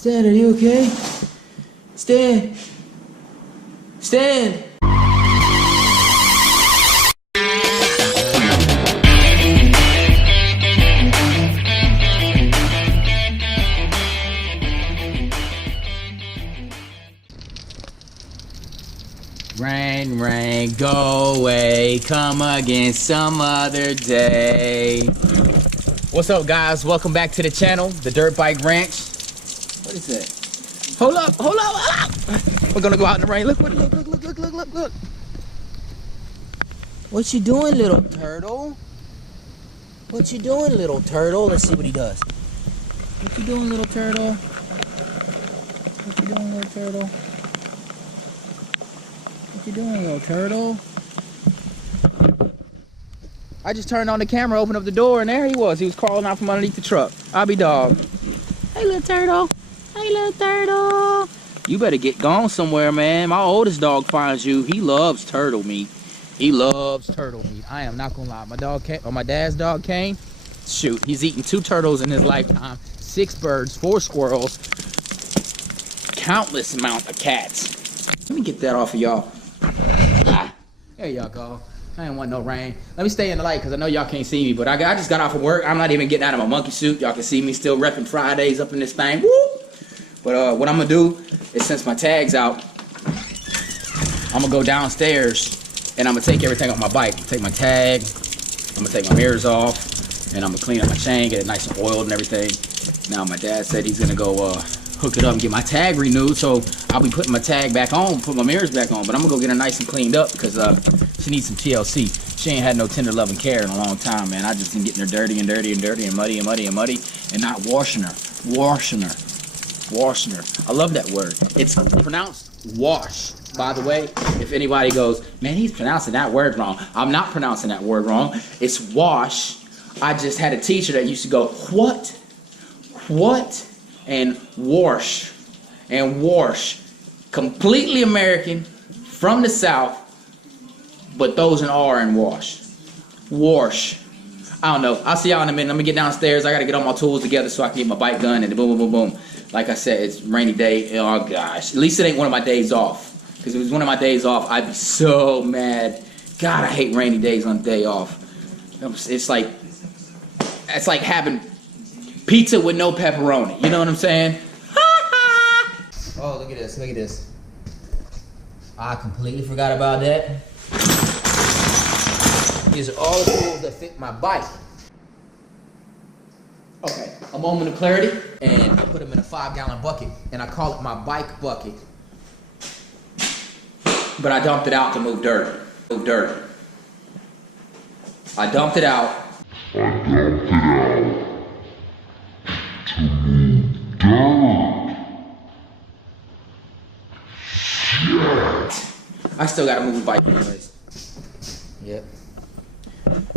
Stan, are you okay? Stan! Stan! Rain, rain, go away, come again some other day. What's up, guys? Welcome back to the channel, the Dirt Bike Ranch. What is that? Hold up, hold up, hold up. We're gonna go out in the rain. Look. What you doing, little turtle? What you doing, little turtle? Let's see what he does. What you doing, little turtle? What you doing, little turtle? What you doing, little turtle? I just turned on the camera, opened up the door, and there he was. He was crawling out from underneath the truck. I'll be dog. Hey, little turtle. Hey, little turtle. You better get gone somewhere, man. My oldest dog finds you. He loves turtle meat. He loves turtle meat. I am not gonna lie. My dog, my dad's dog, Kane, shoot, he's eaten 2 turtles in his lifetime, 6 birds, 4 squirrels, countless amount of cats. Let me get that off of y'all. There y'all go. I ain't want no rain. Let me stay in the light because I know y'all can't see me, but I just got off of work. I'm not even getting out of my monkey suit. Y'all can see me still repping Fridays up in this thing. Woo! But what I'm gonna do is, since my tag's out, I'm gonna go downstairs and I'm gonna take everything off my bike. Take my tag, I'm gonna take my mirrors off, and I'm gonna clean up my chain, get it nice and oiled and everything. Now my dad said he's gonna go hook it up and get my tag renewed, so I'll be putting my tag back on, put my mirrors back on, but I'm gonna go get her nice and cleaned up because she needs some TLC. She ain't had no tender love and care in a long time, man. I just been getting her dirty and dirty and dirty and muddy and muddy and muddy and not washing her. I love that word. It's pronounced wash, by the way. If anybody goes, man, he's pronouncing that word wrong. I'm not pronouncing that word wrong. It's wash. I just had a teacher that used to go, what, and wash, completely American, from the South, but those in R and wash. I don't know. I'll see y'all in a minute. Let me get downstairs. I gotta get all my tools together so I can get my bike done, and boom, boom, boom, boom. Like I said, it's rainy day. Oh gosh, at least it ain't one of my days off. Because if it was one of my days off, I'd be so mad. God, I hate rainy days on day off. It's like having pizza with no pepperoni. You know what I'm saying? Oh, look at this. Look at this. I completely forgot about that. These are all the tools that fit my bike. Okay, a moment of clarity, and I put them in a 5-gallon bucket, and I call it my bike bucket. But I dumped it out to move dirt. I dumped it out. To move dirt. Shit. I still gotta move the bike anyways. Yep.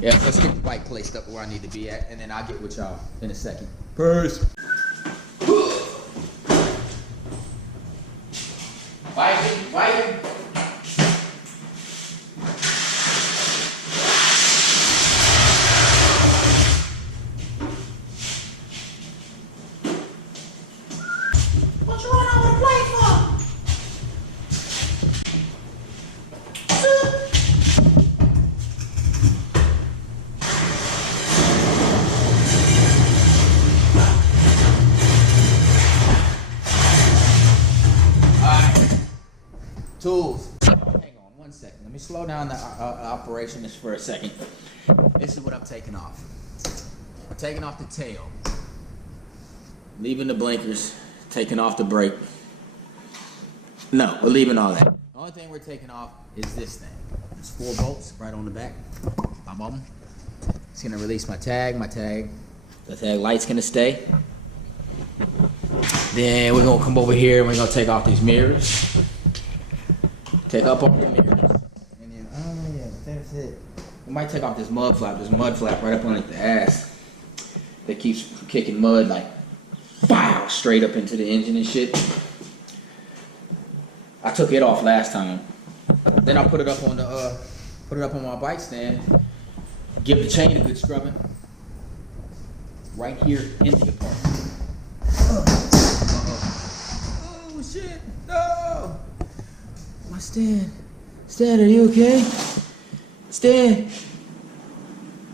Yeah, let's get the bike placed up where I need to be at, and then I'll get with y'all in a second. Peace. Bike. What you want over the plate for? Tools. Hang on 1 second. Let me slow down the operation just for a second. This is what I'm taking off. I'm taking off the tail. Leaving the blinkers. Taking off the brake. No, we're leaving all that. The only thing we're taking off is this thing. There's 4 bolts right on the back. Bum. It's gonna release my tag. The tag light's gonna stay. Then we're gonna come over here and we're gonna take off these mirrors. Take up on the mirrors. And then, yeah, that's it. We might take off this mud flap. There's a mud flap right up underneath the ass that keeps kicking mud like, wow, straight up into the engine and shit. I took it off last time. Then I put it up on my bike stand. Give the chain a good scrubbing. Right here in the apartment. Oh shit! No! My Stan. Stan, are you okay? Stan!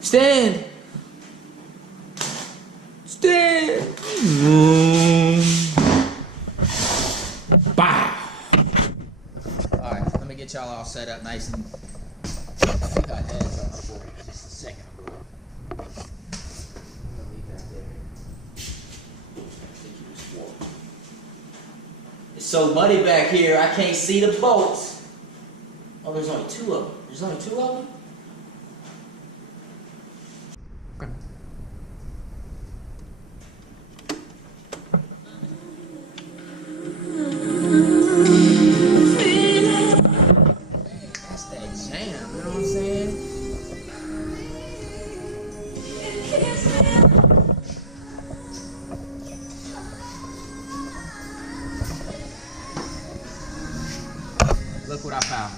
Stan! Stan! Bow! Alright, let me get y'all all set up nice and... I think I had some for just a second. It's so muddy back here, I can't see the boats. Oh, there's only two of them. There's only two of them? Okay. That's that jam, you know what I'm saying? Look what I found.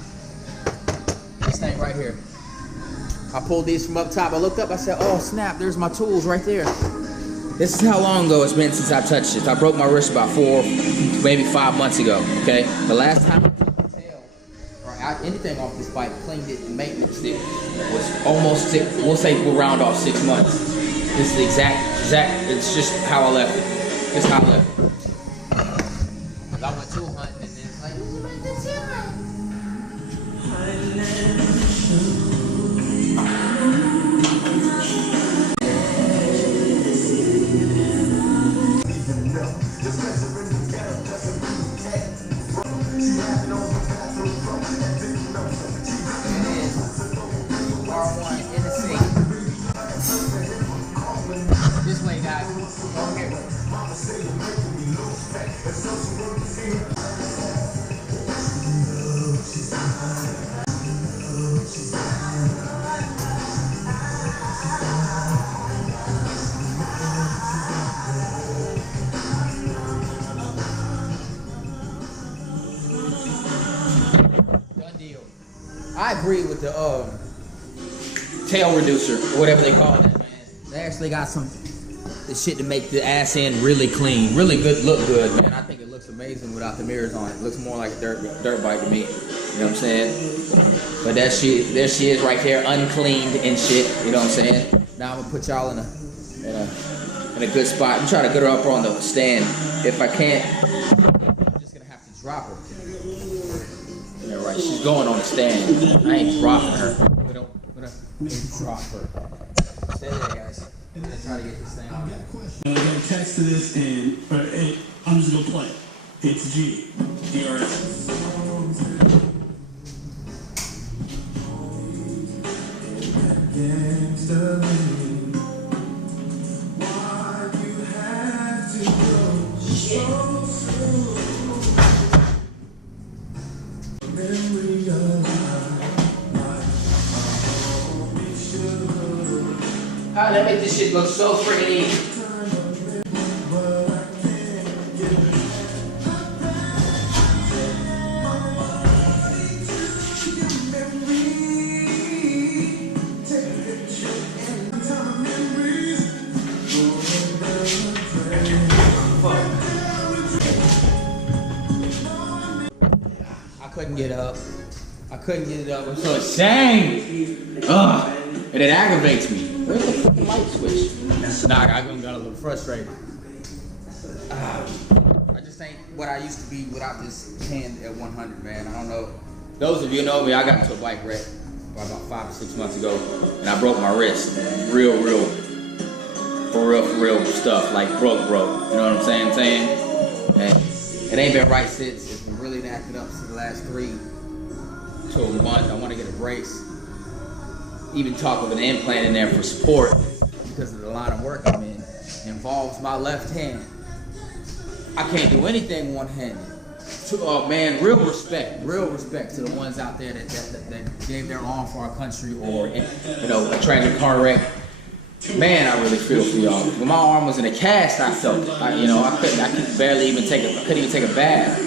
This thing right here. I pulled these from up top. I looked up, I said, oh snap, there's my tools right there. This is how long ago it's been since I've touched it. I broke my wrist about 4, maybe 5 months ago, okay? The last time I took the tail, or anything off this bike, cleaned it and maintenance it, was almost, we'll say we'll round off 6 months. This is the exact, it's just how I left it. Just how I left it. Cause I went tool hunting and then it's like, this way, guys. Over here. Done deal. I agree with the tail reducer, or whatever they call it, man. They actually got some shit to make the ass end really clean, really good, look good, man. I think it looks amazing without the mirrors on it. It looks more like a dirt bike to me. You know what I'm saying? But that shit, there she is right there, uncleaned and shit. You know what I'm saying? Now I'm gonna put y'all in a good spot. I'm trying to get her up on the stand. If I can't, I'm just gonna have to drop her. Yeah, right. She's going on the stand. I ain't dropping her. I'm gonna drop her. Stay there, guys. I'm gonna try to get this thing on. I'm gonna text to this and I'm just gonna play. It's G. DRS. God, that make this shit look so freaking easy. I couldn't get up. I couldn't get it up. I'm so ashamed. Ugh. And it aggravates me. Where's the fucking light switch? Nah, I got a little frustrated. I just ain't what I used to be without this hand at 100, man. I don't know. Those of you who know me, I got into a bike wreck about 5 or 6 months ago, and I broke my wrist. For real stuff. Like broke. You know what I'm saying? And it ain't been right since. It's been really acting up for the last 3 to a month. I want to get a brace. Even talk of an implant in there for support because of the line of work I'm in. It involves my left hand. I can't do anything one-handed. Man, real respect to the ones out there that gave their arm for our country, or a tragic car wreck. Man, I really feel for y'all. When my arm was in a cast, I felt it. I couldn't barely even take I couldn't even take a bath.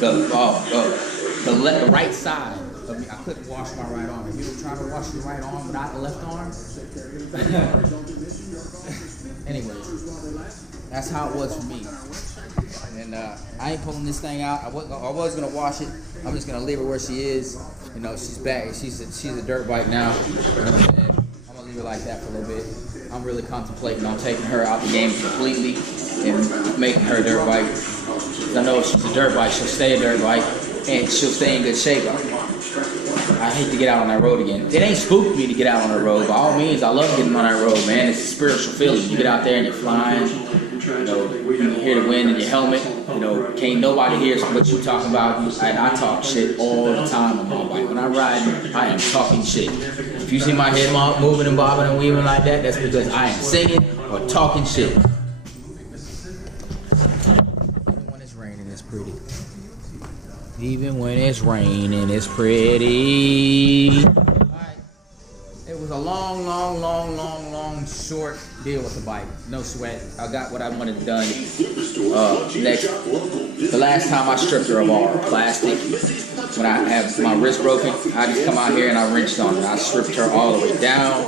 The right side of me, I couldn't wash my right arm. If you were trying to wash your right arm without the left arm, Anyways, that's how it was for me. And I ain't pulling this thing out. I was gonna wash it. I'm just gonna leave her where she is. You know, she's back. She's a dirt bike now. You know what I'm saying? I'm gonna leave her like that for a little bit. I'm really contemplating on taking her out the game completely and making her a dirt bike. I know if she's a dirt bike, she'll stay a dirt bike and she'll stay in good shape. I hate to get out on that road again. It ain't spooked me to get out on the road. By all means, I love getting on that road, man. It's a spiritual feeling. You get out there and you're flying. You know, you can hear the wind in your helmet. You know, can't nobody hear what you talking about. And I talk shit all the time on my bike. When I ride, I am talking shit. If you see my head moving and bobbing and weaving like that, that's because I am singing or talking shit. Even when it's raining, it's pretty. Even when it's raining, it's pretty. Alright. It was a long, short deal with the bike. No sweat. I got what I wanted done. The last time I stripped her of all her plastic, when I have my wrist broken, I just come out here and I wrenched on it. I stripped her all the way down,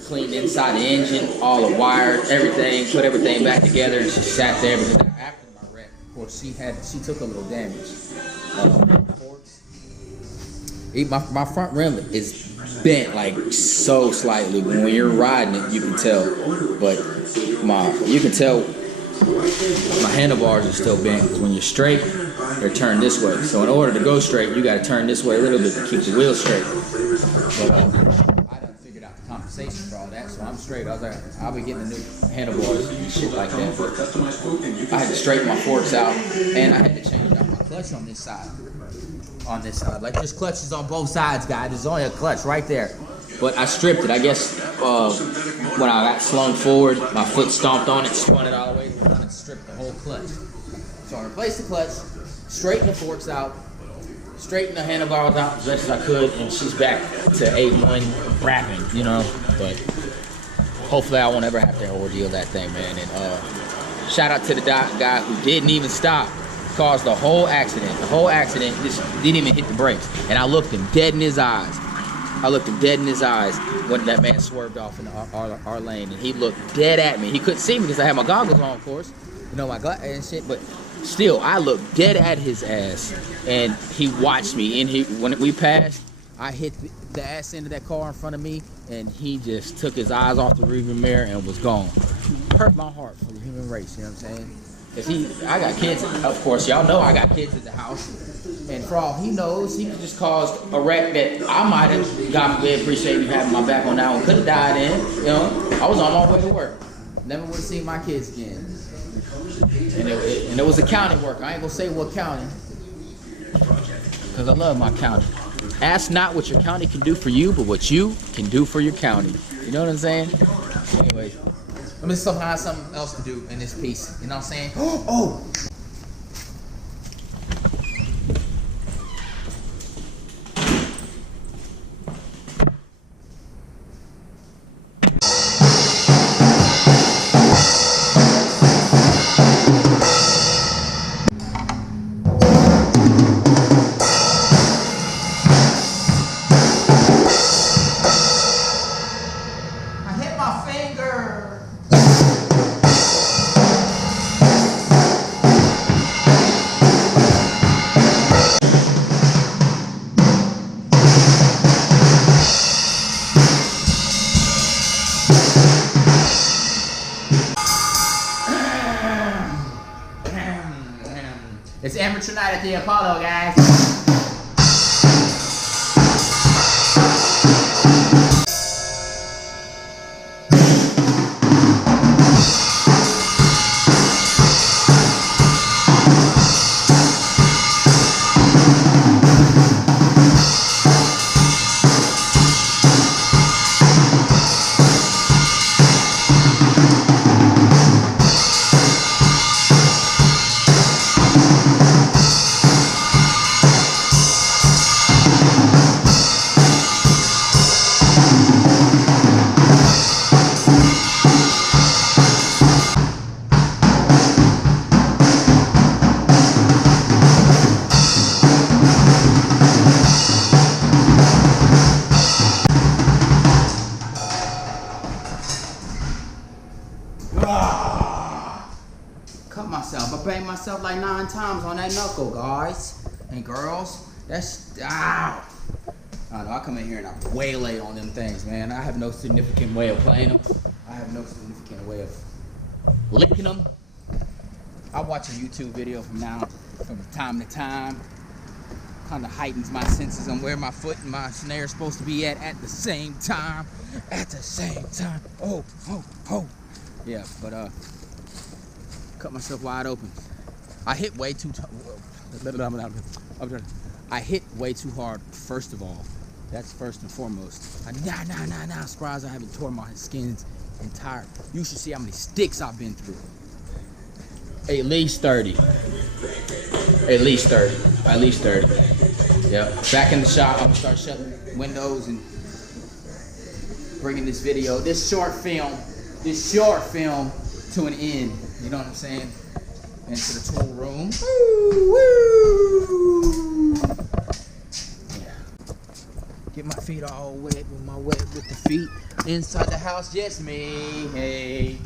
cleaned inside the engine, all the wires, everything, put everything back together, and she sat there because after my wreck, of course, she took a little damage. My front rim is bent like so slightly. When you're riding it, you can tell, but you can tell my handlebars are still bent because when you're straight, they're turned this way. So in order to go straight, you got to turn this way a little bit to keep the wheel straight. But I done figured out the compensation for all that, so I'm straight. I was like, I'll be getting the new handlebars and shit like that. But I had to straighten my forks out, and I had to change out my clutch on this side. Like there's clutches on both sides, guys. There's only a clutch right there. But I stripped it. I guess when I got slung forward, my foot stomped on it, spun it all the way around and stripped the whole clutch. So I replaced the clutch, straightened the forks out, straightened the handlebars out as best as I could, and she's back to A1 rapping, you know. But hopefully I won't ever have to ordeal that thing, man. And shout out to the guy who didn't even stop. Caused the whole accident. The whole accident just didn't even hit the brakes. And I looked him dead in his eyes. When that man swerved off in our lane, and he looked dead at me. He couldn't see me because I had my goggles on, of course. You know, my glasses and shit. But still, I looked dead at his ass, and he watched me. And when we passed, I hit the ass end of that car in front of me, and he just took his eyes off the rearview mirror and was gone. Hurt my heart for the human race. You know what I'm saying? I got kids, of course, y'all know I got kids at the house. And for all he knows, he just caused a wreck that I might have, God forbid, appreciate me having my back on that one, could have died in. You know, I was on my way to work. Never would have seen my kids again. And it was a county work. I ain't gonna say what county, because I love my county. Ask not what your county can do for you, but what you can do for your county. You know what I'm saying? Anyways. I'm just somehow something else to do in this piece. You know what I'm saying? Oh! I hit my finger! It's amateur night at the Apollo, guys. Cut myself. I banged myself like 9 times on that knuckle, guys and girls. That's ow. I don't know. I come in here and I waylay on them things, man. I have no significant way of playing them. I have no significant way of licking them. I watch a YouTube video from time to time. Kind of heightens my senses on where my foot and my snare is supposed to be at the same time. At the same time. Oh. Yeah, but cut myself wide open. I hit way too I hit way too hard, first of all. That's first and foremost. Nah, surprised I haven't torn my skin's entire. You should see how many sticks I've been through. At least 30. At least 30. At least 30. Yep. Back in the shop, I'm gonna start shutting windows and bringing this video, this short film to an end. You know what I'm saying? Into the tool room. Yeah. Get my feet all wet with the feet inside the house. Just me. Hey.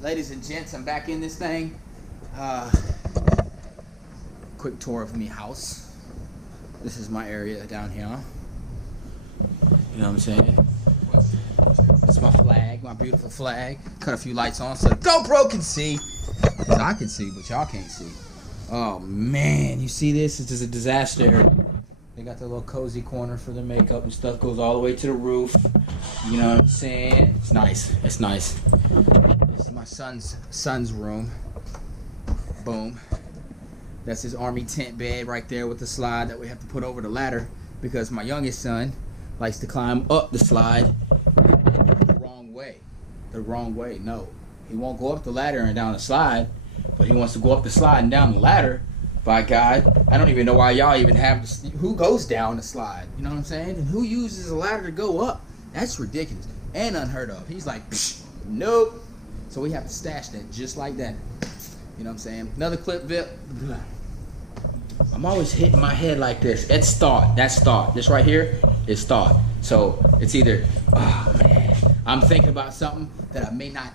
Ladies and gents, I'm back in this thing. Quick tour of me house. This is my area down here. You know what I'm saying? It's my flag, my beautiful flag. Cut a few lights on so the GoPro can see. Cause I can see, but y'all can't see. Oh man, you see this? This is a disaster. They got the little cozy corner for the makeup and stuff. Goes all the way to the roof. You know what I'm saying? It's nice. It's nice. This is my son's room. Boom. That's his army tent bed right there with the slide that we have to put over the ladder because my youngest son likes to climb up the slide the wrong way. The wrong way. No. He won't go up the ladder and down the slide, but he wants to go up the slide and down the ladder. By God, I don't even know why y'all even have this. Who goes down the slide? You know what I'm saying? And who uses a ladder to go up? That's ridiculous and unheard of. He's like, nope. So we have to stash that just like that. You know what I'm saying? Another clip, Vip. I'm always hitting my head like this. It's thought. That's thought. This right here is thought. So it's either, oh man, I'm thinking about something that I may not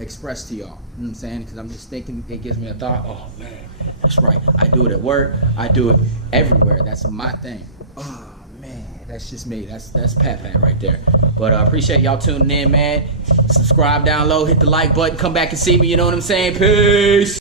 express to y'all. You know what I'm saying? Because I'm just thinking, it gives me a thought. Oh man, that's right. I do it at work. I do it everywhere. That's my thing. Oh man, that's just me. That's Pat right there. But I appreciate y'all tuning in, man. Subscribe down low, hit the like button, come back and see me. You know what I'm saying? Peace.